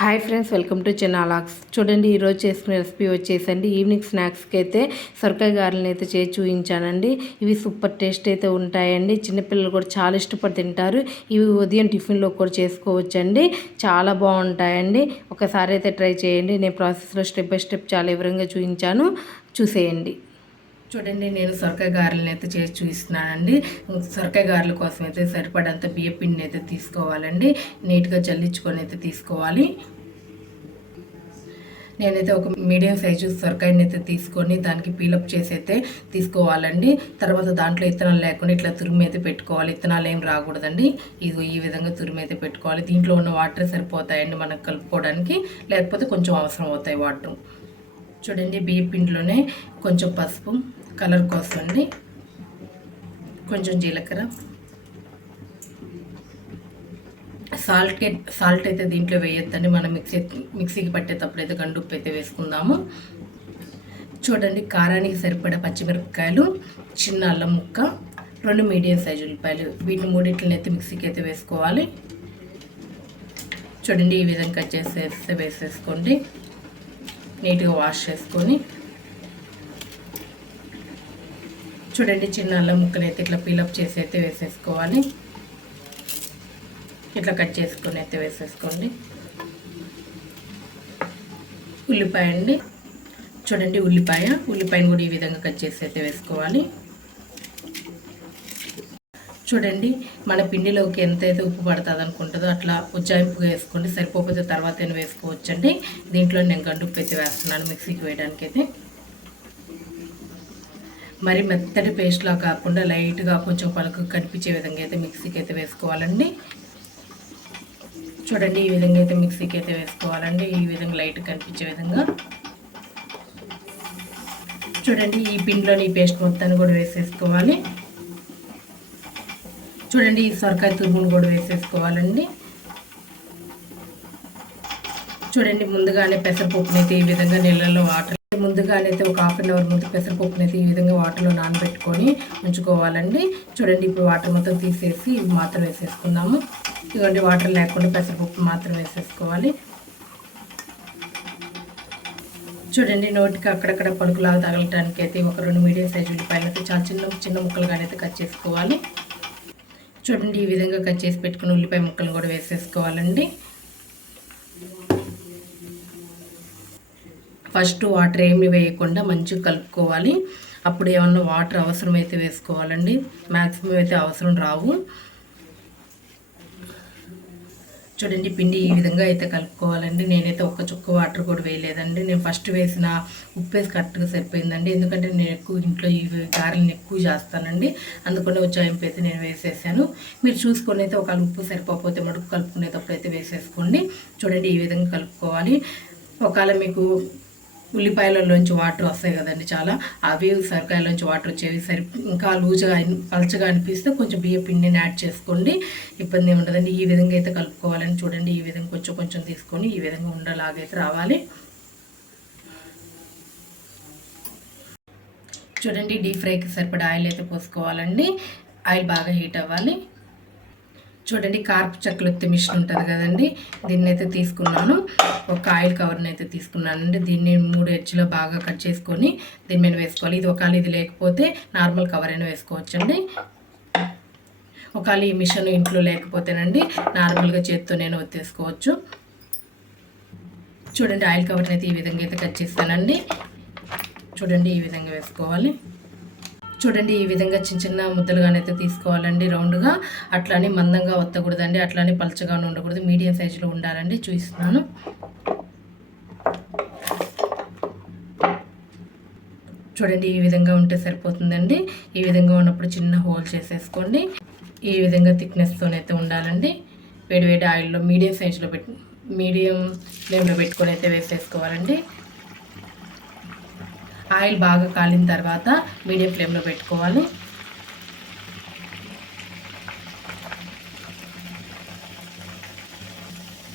Hi friends welcome to చెన్నాలాక్స్ చూడండి ఈరోజు చేసుకునే రెసిపీ వచ్చేసండి. ఈవినింగ్ స్నాక్స్కి అయితే సొరకాయ గారెలను అయితే చేసి చూపించానండి. ఇవి సూపర్ టేస్ట్ అయితే ఉంటాయండి. చిన్నపిల్లలు కూడా చాలా ఇష్టపడి తింటారు. ఇవి ఉదయం టిఫిన్లో కూడా చేసుకోవచ్చండి. చాలా బాగుంటాయండి. ఒకసారి అయితే ట్రై చేయండి. నేను ప్రాసెస్లో స్టెప్ బై స్టెప్ చాలా వివరంగా చూపించాను. చూసేయండి. చూడండి నేను సొరకాయ గారెలను అయితే చేసి చూపిస్తున్నానండి. సొరకాయ గారెల కోసం అయితే సరిపడంత బియ్య పిండిని అయితే తీసుకోవాలండి. నీట్గా చల్లించుకొని అయితే తీసుకోవాలి. నేనైతే ఒక మీడియం సైజు సొరకాయని అయితే తీసుకొని దానికి పీలప్ చేసి అయితే తీసుకోవాలండి. తర్వాత దాంట్లో ఇత్తనాలు లేకుండా ఇట్లా తురిమి అయితే పెట్టుకోవాలి. ఇత్తనాలు ఏం రాకూడదండి. ఇది ఈ విధంగా తురిమి అయితే పెట్టుకోవాలి. దీంట్లో ఉన్న వాటర్ సరిపోతాయండి మనకు కలుపుకోవడానికి. లేకపోతే కొంచెం అవసరం అవుతాయి వాటర్. చూడండి బియ్య పిండిలోనే కొంచెం పసుపు కలర్ కోసం అండి కొంచెం జీలకర్ర. సాల్ట్ సాల్ట్ అయితే దీంట్లో వేయొద్దండి. మనం మిక్సీ మిక్సీకి పట్టేటప్పుడు అయితే గండుప్పు అయితే వేసుకుందాము. చూడండి కారానికి సరిపడా పచ్చిమిరపకాయలు చిన్న అల్లం ముక్క రెండు మీడియం సైజు ఉల్లిపాయలు. వీటిని మూడింటిని అయితే మిక్సీకి అయితే వేసుకోవాలి. చూడండి ఈ విధంగా కట్ చేసేస్తే వేసేసుకోండి. నీట్గా వాష్ చేసుకొని చూడండి చిన్న అల్లం ముక్కలు అయితే ఇట్లా పీలప్ చేసి అయితే వేసేసుకోవాలి. ఇట్లా కట్ చేసుకొని అయితే వేసేసుకోండి. ఉల్లిపాయ అండి. చూడండి ఉల్లిపాయ. ఉల్లిపాయను కూడా ఈ విధంగా కట్ చేసి అయితే వేసుకోవాలి. చూడండి మన పిండిలోకి ఎంతైతే ఉప్పు పడుతుంది అనుకుంటుందో అట్లా ఉజ్జాయింపుగా వేసుకోండి. సరిపోతే తర్వాత వేసుకోవచ్చండి. దీంట్లో నేను గండుప్పు అయితే వేస్తున్నాను మిక్సీకి వేయడానికి అయితే మరి మెత్తటి పేస్ట్లా కాకుండా లైట్గా కొంచెం పలుకు కనిపించే విధంగా అయితే మిక్సీకి అయితే వేసుకోవాలండి. చూడండి ఈ విధంగా అయితే మిక్సీకి అయితే వేసుకోవాలండి. ఈ విధంగా లైట్ కనిపించే విధంగా. చూడండి ఈ పిండిలోని ఈ పేస్ట్ మొత్తాన్ని కూడా వేసేసుకోవాలి. చూడండి ఈ సొరకాయ తురుమును కూడా వేసేసుకోవాలండి. చూడండి ముందుగానే పెసరపప్పుని అయితే ఈ విధంగా నీళ్ళలో వాటర్ ముందుగానే అయితే ఒక హాఫ్ అన్ అవర్ ముందు పెసరపప్పుని అయితే ఈ విధంగా వాటర్లో నానబెట్టుకొని ఉంచుకోవాలండి. చూడండి ఇప్పుడు వాటర్ మొత్తం తీసేసి ఇవి మాత్రం వేసేసుకుందాము. ఇదిగోండి వాటర్ లేకుండా పెసరపప్పు మాత్రం వేసేసుకోవాలి. చూడండి నోటికి అక్కడక్కడ పలుకులాగా తగలటానికి అయితే ఒక రెండు మీడియం సైజు ఉల్లిపాయలు అయితే చాలా చిన్న చిన్న ముక్కలుగానైతే కట్ చేసుకోవాలి. చూడండి ఈ విధంగా కట్ చేసి పెట్టుకుని ఉల్లిపాయ ముక్కలు కూడా వేసేసుకోవాలండి. ఫస్ట్ వాటర్ ఏమి వేయకుండా మంచిగా కలుపుకోవాలి. అప్పుడు ఏమన్నా వాటర్ అవసరమైతే వేసుకోవాలండి. మ్యాక్సిమం అయితే అవసరం రావు. చూడండి పిండి ఈ విధంగా అయితే కలుపుకోవాలండి. నేనైతే ఒక్క చుక్క వాటర్ కూడా వేయలేదండి. నేను ఫస్ట్ వేసిన ఉప్పు వేసి కరెక్ట్గా సరిపోయిందండి. ఎందుకంటే నేను ఎక్కువ ఇంట్లో ఈ గారెలను ఎక్కువ చేస్తానండి. అందుకనే ఉజ్జాయింపు అయితే నేను వేసేసాను. మీరు చూసుకొని అయితే ఒకవేళ ఉప్పు సరిపోతే మడుపు కలుపుకునేటప్పుడు అయితే వేసేసుకోండి. చూడండి ఈ విధంగా కలుపుకోవాలి. ఒకవేళ మీకు ఉల్లిపాయలలోంచి వాటర్ వస్తాయి కదండి చాలా. అవి సరికాయలోంచి వాటర్ వచ్చేవి. సరి ఇంకా లూజుగా పలచగా అనిపిస్తే కొంచెం బియ్య పిండిని యాడ్ చేసుకోండి. ఇబ్బంది ఉండదండి. ఈ విధంగా అయితే కలుపుకోవాలని చూడండి. ఈ విధంగా కొంచెం కొంచెం తీసుకొని ఈ విధంగా ఉండలాగైతే రావాలి. చూడండి డీప్ ఫ్రైకి సరిపడా ఆయిల్ అయితే పోసుకోవాలండి. ఆయిల్ బాగా హీట్ అవ్వాలి. చూడండి కార్పు చెక్కలు మిషన్ ఉంటుంది కదండి. దీన్ని అయితే తీసుకున్నాను. ఒక ఆయిల్ కవర్ని అయితే తీసుకున్నానండి. దీన్ని మూడు ఎడ్జ్లో బాగా కట్ చేసుకొని దీని మీద వేసుకోవాలి. ఇది ఒకవేళ ఇది లేకపోతే నార్మల్ కవర్ అయినా వేసుకోవచ్చండి. ఒకవేళ ఈ మిషన్ ఇంట్లో లేకపోతేనండి నార్మల్గా చేత్తో నేను వచ్చేసుకోవచ్చు చూడండి ఆయిల్ కవర్ని అయితే ఈ విధంగా అయితే కట్ చేస్తానండి. చూడండి ఈ విధంగా వేసుకోవాలి. చూడండి ఈ విధంగా చిన్న చిన్న ముద్దలుగానైతే తీసుకోవాలండి రౌండ్గా. అట్లానే మందంగా వత్తకూడదండి అట్లానే పలచగా ఉండకూడదు మీడియం సైజులో ఉండాలండి చూపిస్తున్నాను. చూడండి ఈ విధంగా ఉంటే సరిపోతుందండి. ఈ విధంగా ఉన్నప్పుడు చిన్న హోల్ చేసేసుకోండి. ఈ విధంగా థిక్నెస్తోనైతే ఉండాలండి. వేడి వేడి ఆయిల్లో మీడియం సైజులో పెట్టి మీడియం ఫ్లేమ్లో పెట్టుకొని అయితే వేసేసుకోవాలండి. ఆయిల్ బాగా కాలిన తర్వాత మీడియం ఫ్లేమ్లో పెట్టుకోవాలి.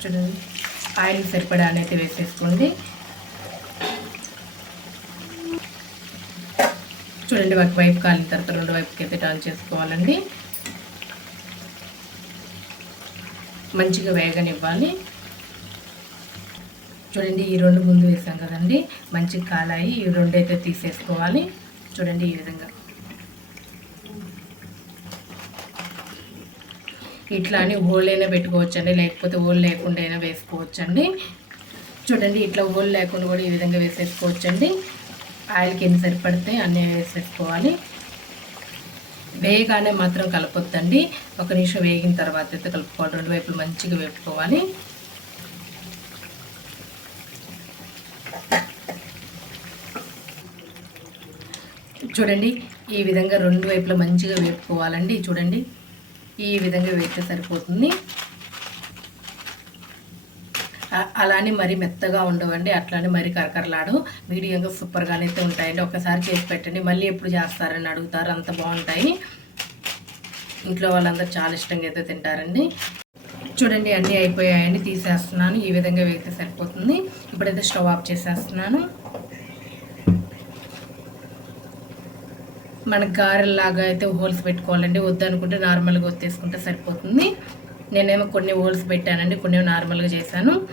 చూడండి ఆయిల్ సరిపడా అనేది వేసేసుకోండి. చూడండి ఒక వైపు కాలిన తర్వాత రెండు వైపుకి అయితే టర్న్ చేసుకోవాలండి. మంచిగా వేగనివ్వాలి. చూడండి ఈ రెండు ముందు వేసాం కదండి. మంచి కాలాయి ఈ రెండు అయితే తీసేసుకోవాలి. చూడండి ఈ విధంగా. ఇట్లా అని హోల్ పెట్టుకోవచ్చండి లేకపోతే హోల్ లేకుండా అయినా వేసుకోవచ్చండి. చూడండి ఇట్లా హోల్ లేకుండా కూడా ఈ విధంగా వేసేసుకోవచ్చండి. ఆయిల్కి ఎన్ని సరిపడితే అన్నీ వేసేసుకోవాలి. వేయగానే మాత్రం కలపొద్దండి. ఒక నిమిషం వేగిన తర్వాత అయితే కలుపుకోవాలి. రెండు వైపులు మంచిగా వేపుకోవాలి. చూడండి ఈ విధంగా రెండు వైపులా మంచిగా వేపుకోవాలండి చూడండి. ఈ విధంగా వేస్తే సరిపోతుంది. అలానే మరి మెత్తగా ఉండవండి అట్లానే మరి కరకరలాడు. మీడియంగా సూపర్గానే అయితే ఉంటాయండి. ఒకసారి చేసి పెట్టండి మళ్ళీ ఎప్పుడు చేస్తారని అడుగుతారు అంత బాగుంటాయి. ఇంట్లో వాళ్ళందరూ చాలా ఇష్టంగా అయితే తింటారండి. చూడండి అన్నీ అయిపోయాయండి తీసేస్తున్నాను. ఈ విధంగా వేస్తే సరిపోతుంది. ఇప్పుడైతే స్టవ్ ఆఫ్ చేసేస్తున్నాను. మన గారెల్లాగా అయితే హోల్స్ పెట్టుకోవాలండి. వద్దనుకుంటే నార్మల్గా వచ్చేసుకుంటే సరిపోతుంది. నేనేమో కొన్ని హోల్స్ పెట్టానండి. కొన్ని నార్మల్గా చేశాను.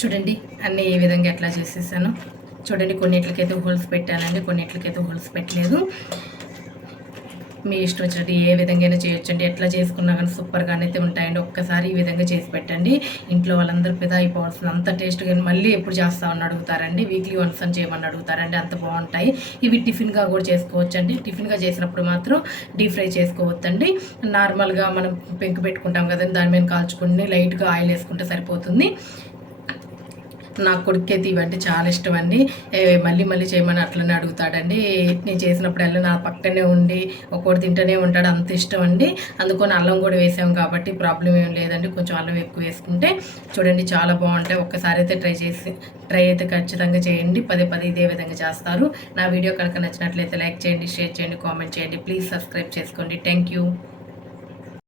చూడండి అన్నీ ఏ విధంగా ఎట్లా చేసేసాను. చూడండి కొన్నిట్లకైతే హోల్స్ పెట్టానండి. కొన్నిట్లకైతే హోల్స్ పెట్టలేదు. మీ ఇష్టం వచ్చినట్టు ఏ విధంగా చేయొచ్చండి ఎట్లా చేసుకున్నా కానీ సూపర్గా అయితే ఉంటాయండి. ఒక్కసారి ఈ విధంగా చేసి పెట్టండి. ఇంట్లో వాళ్ళందరూ పెద్ద అయిపోవాల్సింది అంత టేస్ట్గా మళ్ళీ ఎప్పుడు చేస్తామని అడుగుతారండి. వీక్లీ వన్స్ అని చేయమని అడుగుతారండి. అంత బాగుంటాయి. ఇవి టిఫిన్గా కూడా చేసుకోవచ్చండి. టిఫిన్గా చేసినప్పుడు మాత్రం డీప్ ఫ్రై చేసుకోవచ్చండి నార్మల్గా మనం పెంకు పెట్టుకుంటాం కదండి దాని మీద కాల్చుకుని లైట్గా ఆయిల్ వేసుకుంటే సరిపోతుంది. నా కొడుకైతే ఇవంటే చాలా ఇష్టం అండి మళ్ళీ మళ్ళీ చేయమని అట్లనే అడుగుతాడండి. నేను చేసినప్పుడల్లా నా పక్కనే ఉండి ఒక్కోటి తింటూనే ఉంటాడు అంత ఇష్టం అండి అందుకని అల్లం కూడా వేసాం కాబట్టి ప్రాబ్లం ఏం లేదండి. కొంచెం అల్లం ఎక్కువ వేసుకుంటే చూడండి చాలా బాగుంటాయి. ఒక్కసారి అయితే ట్రై చేసి ట్రై అయితే ఖచ్చితంగా చేయండి. పదే పదే ఇదే విధంగా చేస్తారు. నా వీడియో కనుక నచ్చినట్లయితే లైక్ చేయండి షేర్ చేయండి కామెంట్ చేయండి. ప్లీజ్ సబ్స్క్రైబ్ చేసుకోండి. Thank you.